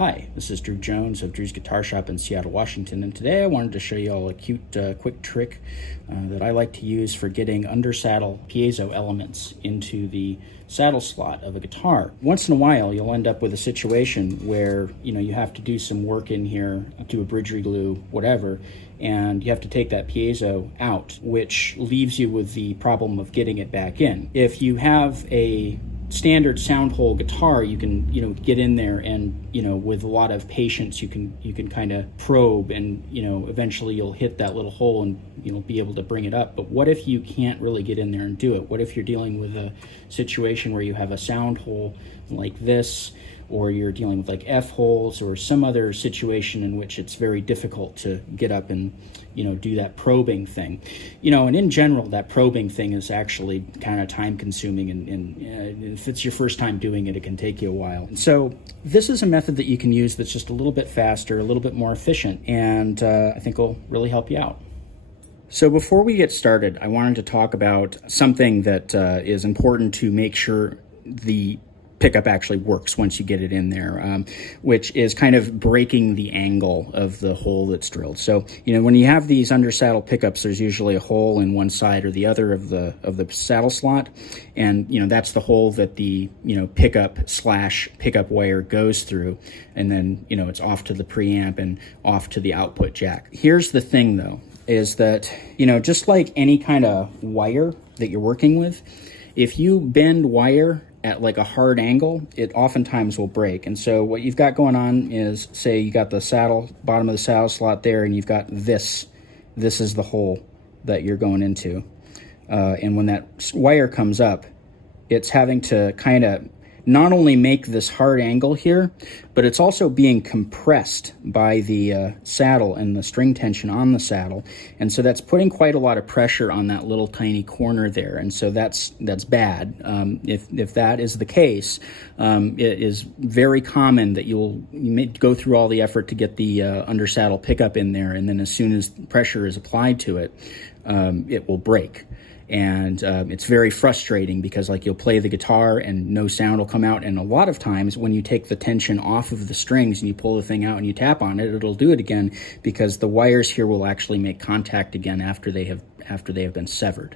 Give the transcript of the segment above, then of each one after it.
Hi, this is Drew Jones of Drew's Guitar Shop in Seattle, Washington, and today I wanted to show you all a cute, quick trick that I like to use for getting undersaddle piezo elements into the saddle slot of a guitar. Once in a while, you'll end up with a situation where you have to do some work in here, do a bridge reglue, whatever, and you have to take that piezo out, which leaves you with the problem of getting it back in. If you have a standard sound hole guitar, you can get in there and with a lot of patience you can kind of probe, and eventually you'll hit that little hole and you'll be able to bring it up. But what if you can't really get in there and do it? What if you're dealing with a situation where you have a sound hole like this, or you're dealing with like F holes or some other situation in which it's very difficult to get up and do that probing thing? And in general, that probing thing is actually kind of time consuming, and if it's your first time doing it, it can take you a while. And so this is a method that you can use that's just a little bit faster, a little bit more efficient, and I think will really help you out. So before we get started, I wanted to talk about something that is important to make sure the pickup actually works once you get it in there, which is kind of breaking the angle of the hole that's drilled. So, when you have these undersaddle pickups, there's usually a hole in one side or the other of the saddle slot, and that's the hole that the pickup/pickup wire goes through, and then it's off to the preamp and off to the output jack. Here's the thing, though, is that just like any kind of wire that you're working with, if you bend wire at like a hard angle, it oftentimes will break. And so what you've got going on is, say you got the bottom of the saddle slot there, and you've got this is the hole that you're going into. And when that wire comes up, it's having to kind of not only make this hard angle here, but it's also being compressed by the saddle and the string tension on the saddle. And so that's putting quite a lot of pressure on that little tiny corner there. And so that's bad. If that is the case, it is very common that you may go through all the effort to get the undersaddle pickup in there, and then as soon as pressure is applied to it, it will break. And it's very frustrating because you'll play the guitar and no sound will come out. And a lot of times when you take the tension off of the strings and you pull the thing out and you tap on it, it'll do it again, because the wires here will actually make contact again after they have been severed.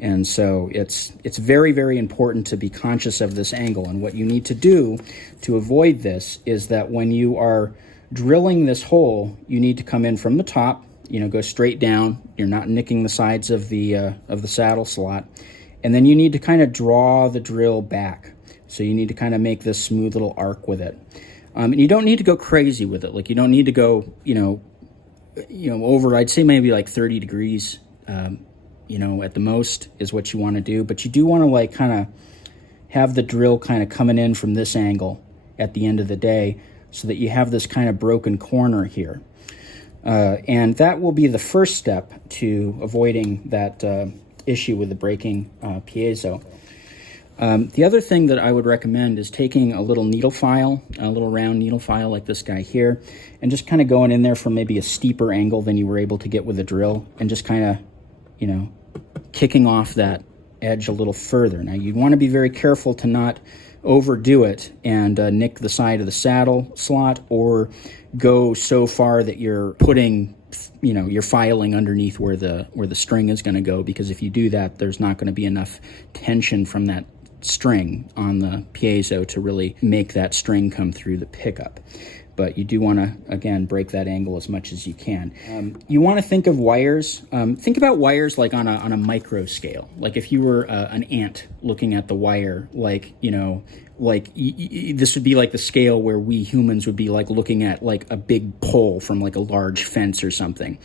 And so it's very, very important to be conscious of this angle. And what you need to do to avoid this is that when you are drilling this hole, you need to come in from the top, go straight down. You're not nicking the sides of the saddle slot. And then you need to kind of draw the drill back. So you need to kind of make this smooth little arc with it. And you don't need to go crazy with it. You don't need to go, over, I'd say maybe like 30 degrees, at the most is what you want to do. But you do want to kind of have the drill kind of coming in from this angle at the end of the day, so that you have this kind of broken corner here. And that will be the first step to avoiding that issue with the breaking piezo. The other thing that I would recommend is taking a little needle file, a little round needle file like this guy here, and just kind of going in there from maybe a steeper angle than you were able to get with a drill, and just kind of, kicking off that edge a little further. Now, you want to be very careful to not overdo it and nick the side of the saddle slot, or go so far that you're putting, you're filing underneath where the string is going to go, because if you do that, there's not going to be enough tension from that string on the piezo to really make that string come through the pickup. But you do want to, again, break that angle as much as you can. You want to think of wires. Think about wires like on a micro scale. Like if you were an ant looking at the wire, this would be like the scale where we humans would be looking at a big pole from a large fence or something.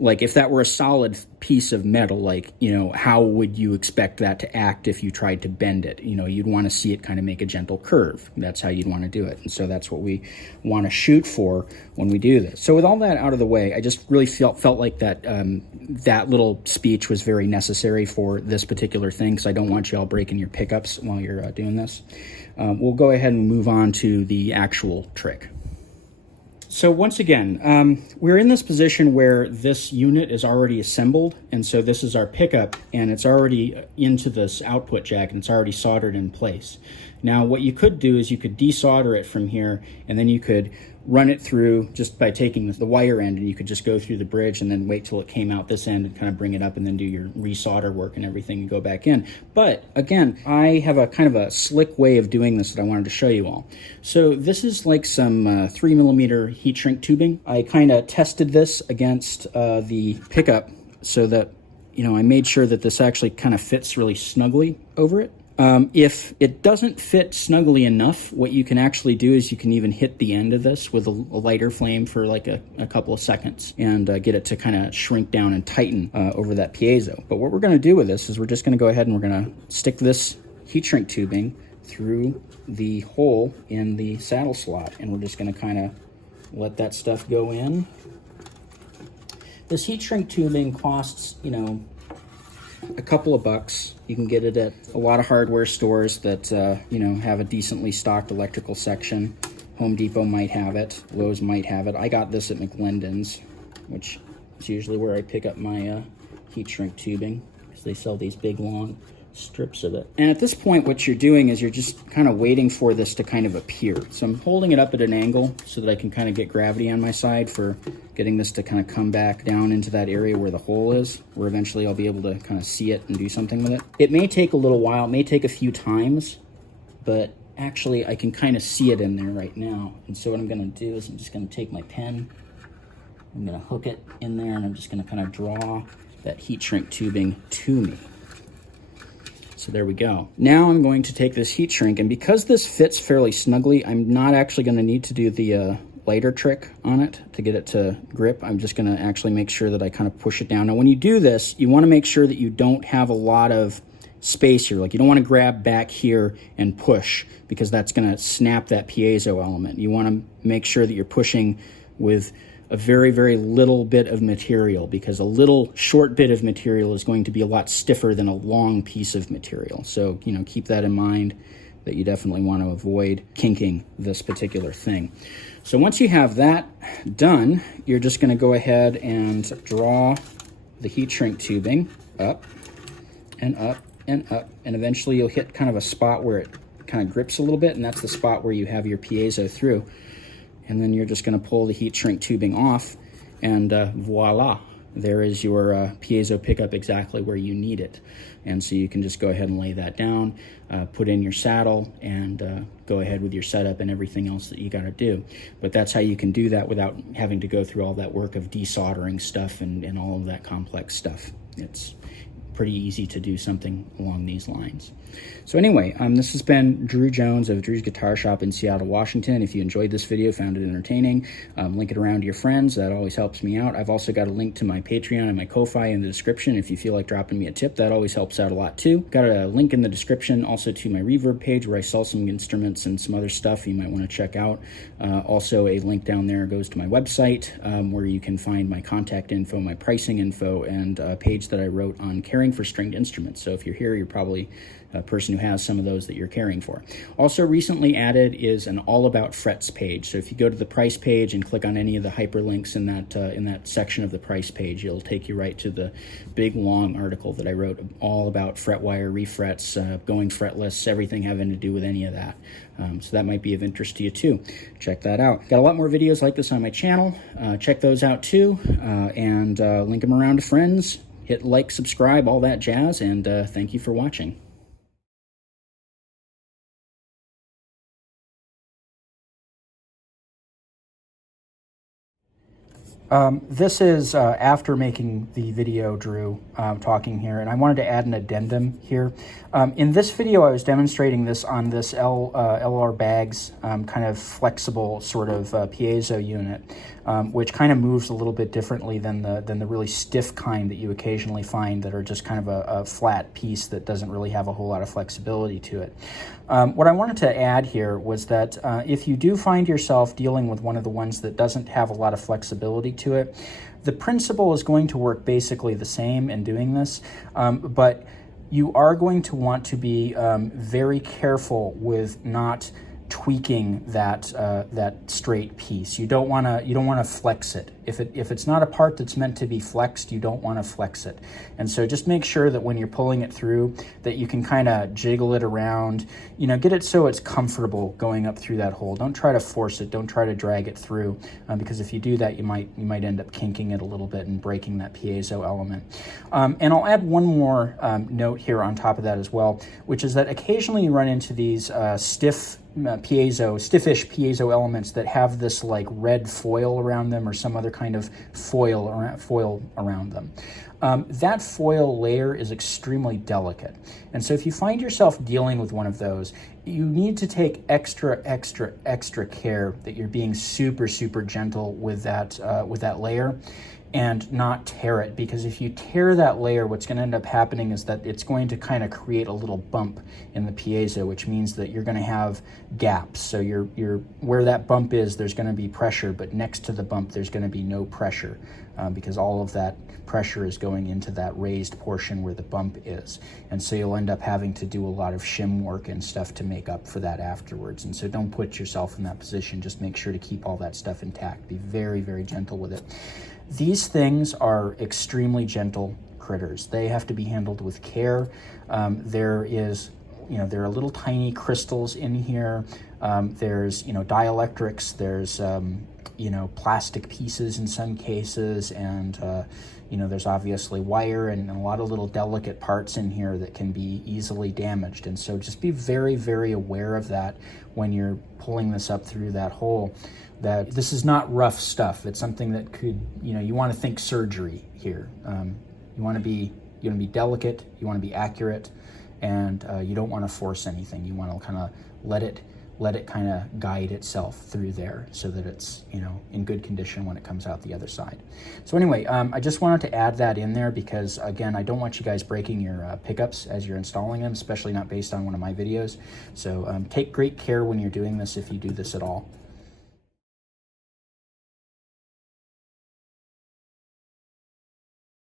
If that were a solid piece of metal, how would you expect that to act if you tried to bend it? You'd want to see it kind of make a gentle curve. That's how you'd want to do it. And so that's what we want to shoot for when we do this. So with all that out of the way, I just really felt like that that little speech was very necessary for this particular thing, because I don't want you all breaking your pickups while you're doing this. We'll go ahead and move on to the actual trick. So once again, we're in this position where this unit is already assembled, and so this is our pickup, and it's already into this output jack, and it's already soldered in place. Now what you could do is you could desolder it from here, and then you could run it through just by taking the wire end, and you could just go through the bridge and then wait till it came out this end and kind of bring it up and then do your resolder work and everything and go back in. But again, I have a kind of a slick way of doing this that I wanted to show you all. So this is like some 3mm heat shrink tubing. I kind of tested this against the pickup so that, you know, I made sure that this actually kind of fits really snugly over it. If it doesn't fit snugly enough, what you can actually do is you can even hit the end of this with a lighter flame for like a couple of seconds and get it to kind of shrink down and tighten over that piezo. But what we're going to do with this is we're just going to go ahead and we're going to stick this heat shrink tubing through the hole in the saddle slot, and we're just going to kind of let that stuff go in. This heat shrink tubing costs, you know, a couple of bucks. You can get it at a lot of hardware stores that, you know, have a decently stocked electrical section. Home Depot might have it. Lowe's might have it. I got this at McLendon's, which is usually where I pick up my heat shrink tubing, because they sell these big, long strips of it. And at this point, what you're doing is you're just kind of waiting for this to kind of appear. So I'm holding it up at an angle so that I can kind of get gravity on my side for getting this to kind of come back down into that area where the hole is, where eventually I'll be able to kind of see it and do something with it. It may take a little while, it may take a few times, but actually I can kind of see it in there right now. And so what I'm going to do is I'm just going to take my pen, I'm going to hook it in there, and I'm just going to kind of draw that heat shrink tubing to me. So there we go. Now I'm going to take this heat shrink, and because this fits fairly snugly, I'm not actually going to need to do the lighter trick on it to get it to grip. I'm just going to actually make sure that I kind of push it down. Now when you do this, you want to make sure that you don't have a lot of space here. Like, you don't want to grab back here and push, because that's going to snap that piezo element. You want to make sure that you're pushing with a very, very little bit of material, because a little short bit of material is going to be a lot stiffer than a long piece of material. So, you know, keep that in mind, that you definitely want to avoid kinking this particular thing. So once you have that done, you're just going to go ahead and draw the heat shrink tubing up and up and up, and eventually you'll hit kind of a spot where it kind of grips a little bit, and that's the spot where you have your piezo through. And then you're just going to pull the heat shrink tubing off, and voila, there is your piezo pickup exactly where you need it. And so you can just go ahead and lay that down, put in your saddle, and go ahead with your setup and everything else that you got to do. But that's how you can do that without having to go through all that work of desoldering stuff and all of that complex stuff. It's pretty easy to do something along these lines. So anyway, this has been Drew Jones of Drew's Guitar Shop in Seattle, Washington. If you enjoyed this video, found it entertaining, link it around to your friends. That always helps me out. I've also got a link to my Patreon and my Ko-Fi in the description. If you feel like dropping me a tip, that always helps out a lot too. Got a link in the description also to my Reverb page, where I sell some instruments and some other stuff you might want to check out. Also, a link down there goes to my website, where you can find my contact info, my pricing info, and a page that I wrote on caring for stringed instruments. So if you're here, you're probably a person who has some of those that you're caring for. Also recently added is an all about frets page. So if you go to the price page and click on any of the hyperlinks in that section of the price page, it'll take you right to the big long article that I wrote all about fret wire, refrets, going fretless, everything having to do with any of that. So that might be of interest to you too. Check that out. Got a lot more videos like this on my channel. Check those out too, and link them around to friends. Hit like, subscribe, all that jazz, and thank you for watching. This is after making the video, Drew, talking here, and I wanted to add an addendum here. In this video, I was demonstrating this on this LR Bags kind of flexible sort of piezo unit, which kind of moves a little bit differently than the really stiff kind that you occasionally find that are just kind of a flat piece that doesn't really have a whole lot of flexibility to it. What I wanted to add here was that if you do find yourself dealing with one of the ones that doesn't have a lot of flexibility to it, the principle is going to work basically the same in doing this, but you are going to want to be very careful with not tweaking that that straight piece. You don't want to flex it. If it's not a part that's meant to be flexed, you don't want to flex it. And so just make sure that when you're pulling it through, that you can kind of jiggle it around, you know, get it so it's comfortable going up through that hole. Don't try to force it. Don't try to drag it through, because if you do that, you might end up kinking it a little bit and breaking that piezo element. And I'll add one more note here on top of that as well, which is that occasionally you run into these stiffish piezo elements that have this like red foil around them or some other kind of foil around them. That foil layer is extremely delicate. And so if you find yourself dealing with one of those, you need to take extra care that you're being super gentle with that layer and not tear it, because if you tear that layer, what's going to end up happening is that it's going to kind of create a little bump in the piezo, which means that you're going to have gaps. So you're where that bump is, there's going to be pressure, but next to the bump there's going to be no pressure, because all of that pressure is going into that raised portion where the bump is. And so you'll end up having to do a lot of shim work and stuff to make up for that afterwards. And so don't put yourself in that position. Just make sure to keep all that stuff intact. Be very gentle with it. These things are extremely gentle critters. They have to be handled with care. There are little tiny crystals in here. There's, dielectrics. There's, plastic pieces in some cases, and there's obviously wire and a lot of little delicate parts in here that can be easily damaged. And so just be very aware of that when you're pulling this up through that hole, that this is not rough stuff. It's something that could, you want to think surgery here. You want to be delicate, you want to be accurate, and you don't want to force anything. You want to kind of let it kind of guide itself through there so that it's, in good condition when it comes out the other side. So anyway, I just wanted to add that in there because, again, I don't want you guys breaking your pickups as you're installing them, especially not based on one of my videos. So take great care when you're doing this, if you do this at all.